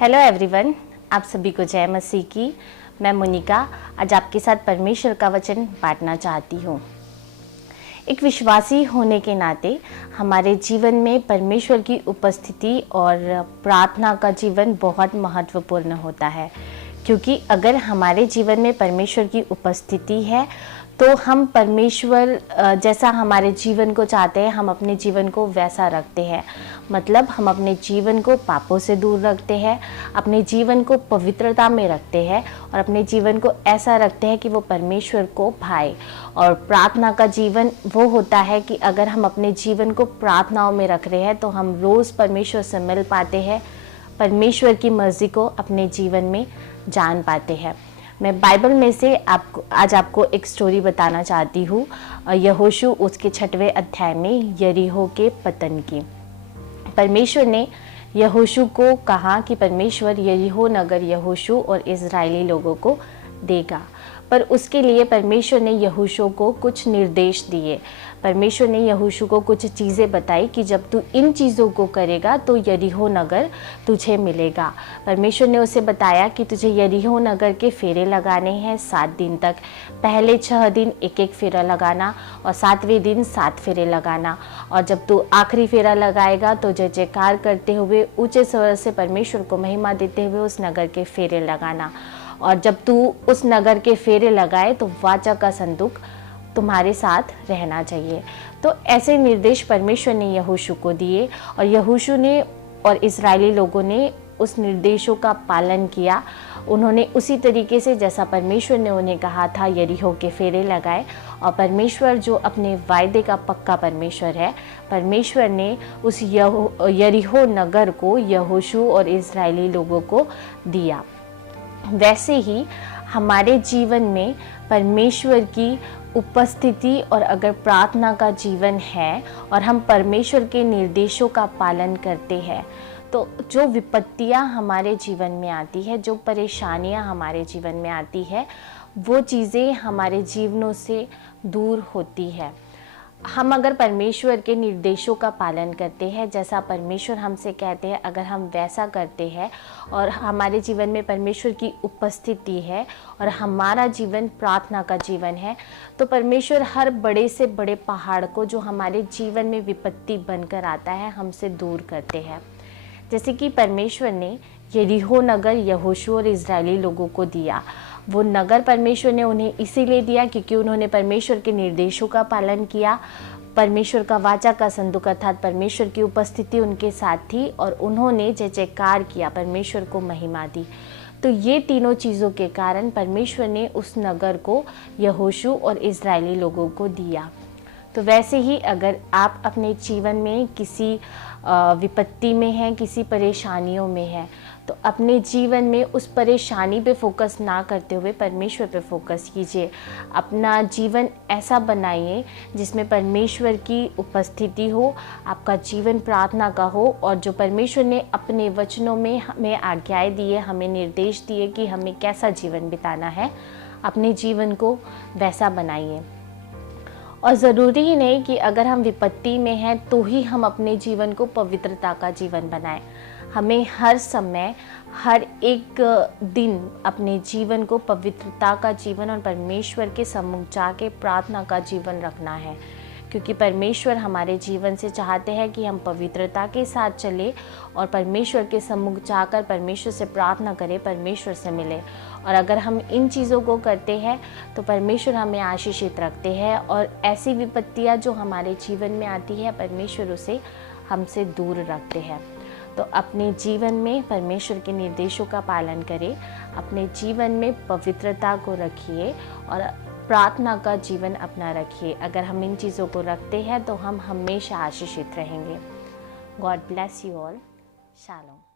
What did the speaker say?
Hello everyone, आप सभी को जय मसीह की। मैं मोनिका आज आपके साथ परमेश्वर का वचन बांटना चाहती हूँ। एक विश्वासी होने के नाते हमारे जीवन में परमेश्वर की उपस्थिति और प्रार्थना का जीवन बहुत महत्वपूर्ण होता है, क्योंकि अगर हमारे जीवन में परमेश्वर की उपस्थिति है तो हम परमेश्वर जैसा हमारे जीवन को चाहते हैं, हम अपने जीवन को वैसा रखते हैं। मतलब हम अपने जीवन को पापों से दूर रखते हैं, अपने जीवन को पवित्रता में रखते हैं और अपने जीवन को ऐसा रखते हैं कि वो परमेश्वर को भाए। और प्रार्थना का जीवन वो होता है कि अगर हम अपने जीवन को प्रार्थनाओं में रख रहे हैं तो हम रोज़ परमेश्वर से मिल पाते हैं, परमेश्वर की मर्जी को अपने जीवन में जान पाते हैं। मैं बाइबल में से आज आपको एक स्टोरी बताना चाहती हूँ, यहोशू उसके 6वें अध्याय में यरीहो के पतन की। परमेश्वर ने यहोशू को कहा कि परमेश्वर यरीहो नगर यहोशू और इज़राइली लोगों को देगा, पर उसके लिए परमेश्वर ने यहोशू को कुछ निर्देश दिए। परमेश्वर ने यहोशू को कुछ चीज़ें बताई कि जब तू इन चीज़ों को करेगा तो यरीहो नगर तुझे मिलेगा। परमेश्वर ने उसे बताया कि तुझे यरीहो नगर के फेरे लगाने हैं 7 दिन तक। पहले 6 दिन एक एक फेरा लगाना और 7वें दिन 7 फेरे लगाना। और जब तू आखिरी फेरा लगाएगा तो जय जयकार करते हुए ऊँचे स्वर से परमेश्वर को महिमा देते हुए उस नगर के फेरे लगाना। और जब तू उस नगर के फेरे लगाए तो वाचा का संदूक तुम्हारे साथ रहना चाहिए। तो ऐसे निर्देश परमेश्वर ने यहोशू को दिए और यहोशू ने और इज़राइली लोगों ने उस निर्देशों का पालन किया। उन्होंने उसी तरीके से जैसा परमेश्वर ने उन्हें कहा था यरीहो के फेरे लगाए। और परमेश्वर जो अपने वायदे का पक्का परमेश्वर है, परमेश्वर ने उस यरीहो नगर को यहोशू और इज़राइली लोगों को दिया। वैसे ही हमारे जीवन में परमेश्वर की उपस्थिति और अगर प्रार्थना का जीवन है और हम परमेश्वर के निर्देशों का पालन करते हैं तो जो विपत्तियां हमारे जीवन में आती है, जो परेशानियां हमारे जीवन में आती है, वो चीज़ें हमारे जीवनों से दूर होती है। हम अगर परमेश्वर के निर्देशों का पालन करते हैं, जैसा परमेश्वर हमसे कहते हैं, अगर हम वैसा करते हैं और हमारे जीवन में परमेश्वर की उपस्थिति है और हमारा जीवन प्रार्थना का जीवन है, तो परमेश्वर हर बड़े से बड़े पहाड़ को जो हमारे जीवन में विपत्ति बनकर आता है हमसे दूर करते हैं। जैसे कि परमेश्वर ने यरीहो नगर यहोशू और इज़राइली लोगों को दिया। वो नगर परमेश्वर ने उन्हें इसीलिए दिया क्योंकि उन्होंने परमेश्वर के निर्देशों का पालन किया। परमेश्वर का वाचा का संदूक अर्थात परमेश्वर की उपस्थिति उनके साथ थी और उन्होंने जय जयकार किया, परमेश्वर को महिमा दी। तो ये तीनों चीज़ों के कारण परमेश्वर ने उस नगर को यहोशू और इज़राइली लोगों को दिया। तो वैसे ही अगर आप अपने जीवन में किसी विपत्ति में हैं, किसी परेशानियों में हैं, तो अपने जीवन में उस परेशानी पे फोकस ना करते हुए परमेश्वर पे फोकस कीजिए। अपना जीवन ऐसा बनाइए जिसमें परमेश्वर की उपस्थिति हो, आपका जीवन प्रार्थना का हो और जो परमेश्वर ने अपने वचनों में हमें आज्ञाएं दी है, हमें निर्देश दिए कि हमें कैसा जीवन बिताना है, अपने जीवन को वैसा बनाइए। और ज़रूरी ही नहीं कि अगर हम विपत्ति में हैं तो ही हम अपने जीवन को पवित्रता का जीवन बनाएं। हमें हर समय, हर एक दिन अपने जीवन को पवित्रता का जीवन और परमेश्वर के सम्मुख जाके प्रार्थना का जीवन रखना है, क्योंकि परमेश्वर हमारे जीवन से चाहते हैं कि हम पवित्रता के साथ चले और परमेश्वर के सम्मुख जाकर परमेश्वर से प्रार्थना करें, परमेश्वर से मिले। और अगर हम इन चीज़ों को करते हैं तो परमेश्वर हमें आशीषित रखते हैं और ऐसी विपत्तियां जो हमारे जीवन में आती है परमेश्वर उसे हमसे दूर रखते हैं। तो अपने जीवन में परमेश्वर के निर्देशों का पालन करें, अपने जीवन में पवित्रता को रखिए और प्रार्थना का जीवन अपना रखिए। अगर हम इन चीज़ों को रखते हैं तो हम हमेशा आशीषित रहेंगे। God bless you all. Shalom.